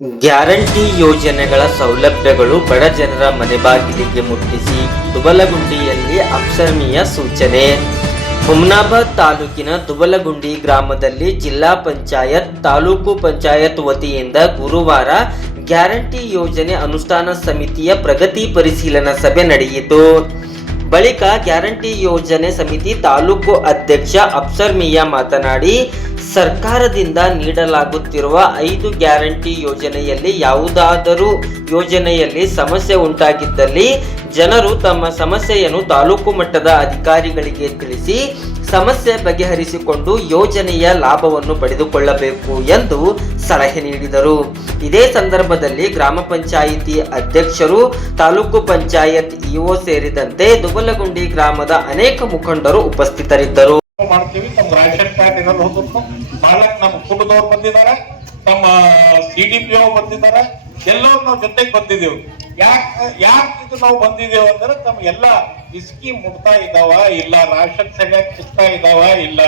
Guarantee ಯೋಜನೆಗಳ ಸೌಲಭ್ಯಗಳು ಬಡ ಜನರ ಮನೆ ಬಾಗಿಲಿಗೆ ಮುಟ್ಟಿಸಿ ದುಬಲಗುಂಡಿಯಲ್ಲಿ ಅಕ್ಷಮ್ಯ ಸೂಚನೆ. ಹುಮ್ನಾಬಾದ್ ತಾಲೂಕಿನ ದುಬಲಗುಂಡಿ ಗ್ರಾಮದಲ್ಲಿ ಜಿಲ್ಲಾ ಪಂಚಾಯತ್ ತಾಲೂಕು ಪಂಚಾಯತ್ ವತಿಯಿಂದ ಗುರುವಾರ ಗ್ಯಾರಂಟಿ ಯೋಜನೆ ಅನುಷ್ಠಾನ ಸಮಿತಿಯ ಪ್ರಗತಿ ಪರಿಶೀಲನಾ ಸಭೆ ನಡೆಯಿತು. ಬಳಿಕ ಗ್ಯಾರಂಟಿ ಯೋಜನೆ ಸಮಿತಿ ತಾಲೂಕು ಅಧ್ಯಕ್ಷ ಅಫ್ಸರ್ ಮಿಯಾ ಮಾತನಾಡಿ, ಸರ್ಕಾರದಿಂದ ನೀಡಲಾಗುತ್ತಿರುವ 5 ಗ್ಯಾರಂಟಿ ಯೋಜನೆಯಲ್ಲಿ ಯಾವುದಾದರೂ ಯೋಜನೆಯಲ್ಲಿ ಸಮಸ್ಯೆ ಉಂಟಾಗಿದ್ದಲ್ಲಿ ಜನರು ತಮ್ಮ ಸಮಸ್ಯೆಯನ್ನು ತಾಲೂಕು ಮಟ್ಟದ ಅಧಿಕಾರಿಗಳಿಗೆ ತಿಳಿಸಿ ಸಮಸ್ಯೆ ಬಗೆಹರಿಸಿಕೊಂಡು ಯೋಜನೆಯ ಲಾಭವನ್ನು ಪಡೆದುಕೊಳ್ಳಬೇಕು ಎಂದು ಸಲಹೆ ನೀಡಿದರು. ಇದೇ ಸಂದರ್ಭದಲ್ಲಿ ಗ್ರಾಮ ಪಂಚಾಯಿತಿ ಅಧ್ಯಕ್ಷರು, ತಾಲೂಕು ಪಂಚಾಯತ್ ಇಒ ಸೇರಿದಂತೆ ದುಬಲಗುಂಡಿ ಗ್ರಾಮದ ಅನೇಕ ಮುಖಂಡರು ಉಪಸ್ಥಿತರಿದ್ದರು. ಮಾಡ್ತೀವಿ. ತಮ್ಮ ರೇಷನ್ ಕಾರ್ಡ್ ಇರೋದು ಹೋದ್ರು ಮಾಡಕ್ ನಮ್ಮ ಕುಟುಂಬದವ್ರು ಬಂದಿದ್ದಾರೆ, ನಮ್ಮ CDPO ಬಂದಿದ್ದಾರೆ, ಎಲ್ಲರೂ ನಾವು ಜೊತೆಗೆ ಬಂದಿದ್ದೇವೆ. ಯಾಕೆ ಇದು ನಾವು ಬಂದಿದ್ದೇವೆ ಅಂದ್ರೆ ತಮ್ಗೆಲ್ಲ ಸ್ಕೀಮ್ ಮುಟ್ತಾ ಇದ್ದಾವ ಇಲ್ಲ, ರೇಷನ್ ಸರಿಯಾಗಿ ಸಿಗ್ತಾ ಇದ್ದಾವ ಇಲ್ಲ,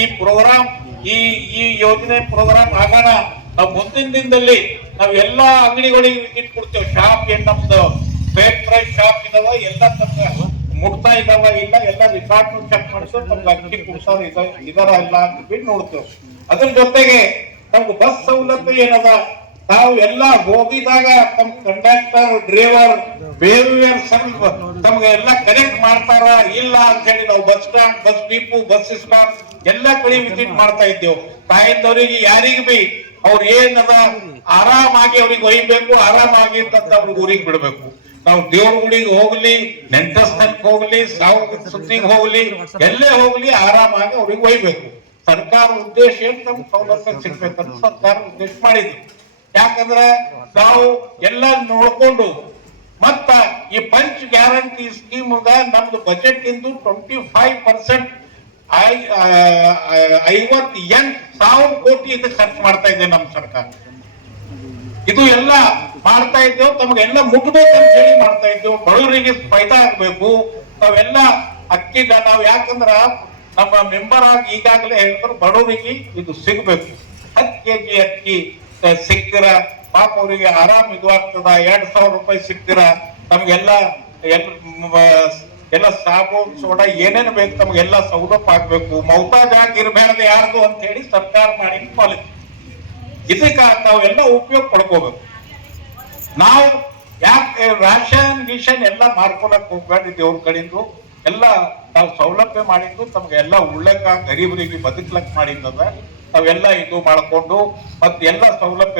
ಈ ಪ್ರೋಗ್ರಾಮ್ ಈ ಯೋಜನೆ ಪ್ರೋಗ್ರಾಮ್ ಆಗೋಣ ನಾವು ಮುಂದಿನ ದಿನದಲ್ಲಿ ನಾವ್ ಎಲ್ಲಾ ಅಂಗಡಿಗಳಿಗೆ ವಿಸಿಟ್ ಕೊಡ್ತೇವೆ. ಶಾಪ್ ಏನ್ ನಮ್ದು ಫೇರ್ ಪ್ರೈಸ್ ಶಾಪ್ ಇದಾವ ಎಲ್ಲ ತಮ್ಮ ಮುಟ್ತಾ ಇದಾವ ಇಲ್ಲ, ಎಲ್ಲ ರಿಕಾರ್ಡ್ ಚೆಕ್ ಮಾಡಿಸೋ ನಮ್ಗೆ ಅಕ್ಕಿ ಕುಡ್ಸೋರು ಇದಾರ ಇಲ್ಲ ಅಂತ ಬಿಟ್ಟು ನೋಡ್ತೇವೆ. ಅದ್ರ ಜೊತೆಗೆ ನಮ್ಗೆ ಬಸ್ ಸೌಲಭ್ಯ ಏನದ, ತಾವು ಎಲ್ಲ ಹೋಗಿದಾಗ ತಮ್ಮ ಕಂಡಕ್ಟರ್ ಡ್ರೈವರ್ ಬಿಹೇವಿಯರ್ ತಮ್ಗೆ ಎಲ್ಲ ಕನೆಕ್ಟ್ ಮಾಡ್ತಾರ ಇಲ್ಲ ಅಂತ ಹೇಳಿ ನಾವು bus stand, bus depot, bus stop ಎಲ್ಲ ಕಡೆ ವಿಸಿಟ್ ಮಾಡ್ತಾ ಇದ್ದೇವೆ. ತಾಯಿದ್ದವರಿಗೆ ಯಾರಿಗ ಬಿ ಅವ್ರ ಏನದ ಆರಾಮಾಗಿ ಅವ್ರಿಗೆ ಒಯ್ಬೇಕು, ಆರಾಮಾಗಿ ಅಂತ ಅವ್ರಿಗೆ ಊರಿಗೆ ಬಿಡ್ಬೇಕು. ನಾವು ದೇವ್ರ ಗುಡಿಗೆ ಹೋಗ್ಲಿ, ನೆಂಟಸ್ಥಾನಕ್ಕೆ ಹೋಗ್ಲಿ, ಸಾವು ಸುದ್ದಿಗೆ ಹೋಗ್ಲಿ, ಎಲ್ಲೇ ಹೋಗ್ಲಿ ಆರಾಮಾಗಿ ಅವ್ರಿಗೆ ಒಯ್ಬೇಕು. ಸರ್ಕಾರ ಉದ್ದೇಶ ಏನ್ ನಮ್ಗೆ ಸೌಲಭ್ಯ ಸಿಗ್ಬೇಕಂತ ಸರ್ಕಾರ ಉದ್ದೇಶ ಮಾಡಿದ್ವಿ. ಯಾಕಂದ್ರೆ ನಾವು ಎಲ್ಲ ನೋಡ್ಕೊಂಡು ಮತ್ತ ಈ ಪಂಚ್ ಗ್ಯಾರಂಟಿ ಸ್ಕೀಮ್ ನಮ್ದು ಬಜೆಟ್ ಇಂದು 25% 58,000 ಕೋಟಿ ಇದಕ್ಕೆ ಖರ್ಚು ಮಾಡ್ತಾ ಇದೆ ನಮ್ಮ ಸರ್ಕಾರ. ಇದು ಎಲ್ಲ ಮಾಡ್ತಾ ಇದ್ದೇವೆ, ತಮಗೆಲ್ಲ ಮುಟ್ಬೇಕು ಅಂತ ಹೇಳಿ ಮಾಡ್ತಾ ಇದ್ದೇವೆ. ಬಡವರಿಗೆ ಫೈದಾ ಆಗ್ಬೇಕು. ನಾವೆಲ್ಲ ಅಕ್ಕಿಗ ನಾವು ಯಾಕಂದ್ರ ನಮ್ಮ ಮೆಂಬರ್ ಆಗಿ ಈಗಾಗಲೇ ಹೇಳಿದ್ರು ಬಡವರಿಗೆ ಇದು ಸಿಗ್ಬೇಕು. 10 kg ಅಕ್ಕಿ ಸಿಕ್ಕಿರ ಪಾಪ ಅವರಿಗೆ ಆರಾಮ್ ಇದು ಆಗ್ತದ. 2,000 ರೂಪಾಯಿ ಸಿಕ್ಕಿರ ನಮ್ಗೆಲ್ಲ ಎಲ್ಲ ಸಾಬೂನ್ ಸೋಡಾ ಏನೇನು ಬೇಕು ತಮ್ಗೆಲ್ಲ ಸೌಲಭ್ಯ ಆಗ್ಬೇಕು. ಮೌತಾಜ್ ಆಗಿರ್ಬೇಡ್ದು ಯಾರ್ದು ಅಂತ ಹೇಳಿ ಸರ್ಕಾರ ಮಾಡಿ ಪಾಲಿಸಿ ಇದಕ್ಕ ನಾವೆಲ್ಲ ಉಪಯೋಗ ಪಡ್ಕೋಬೇಕು. ನಾವು ಯಾಕೆ ರೇಷನ್ ಗೀಷನ್ ಎಲ್ಲ ಮಾರ್ಕೊಳಕ್ ಹೋಗ್ಬೇಡಿ. ದೇವ್ರ ಕಡೆಯಿಂದ ಎಲ್ಲ ನಾವು ಸೌಲಭ್ಯ ಮಾಡಿದ್ದು ತಮ್ಗೆಲ್ಲ ಉಳ್ಳಕ್ಕ ಗರೀಬರಿಗೆ ಬದುಕ್ಲಕ್ ಮಾಡಿದ್ದದ. ನಾವೆಲ್ಲ ಇದು ಮಾಡ್ಕೊಂಡು ಮತ್ತೆ ಎಲ್ಲ ಸೌಲಭ್ಯ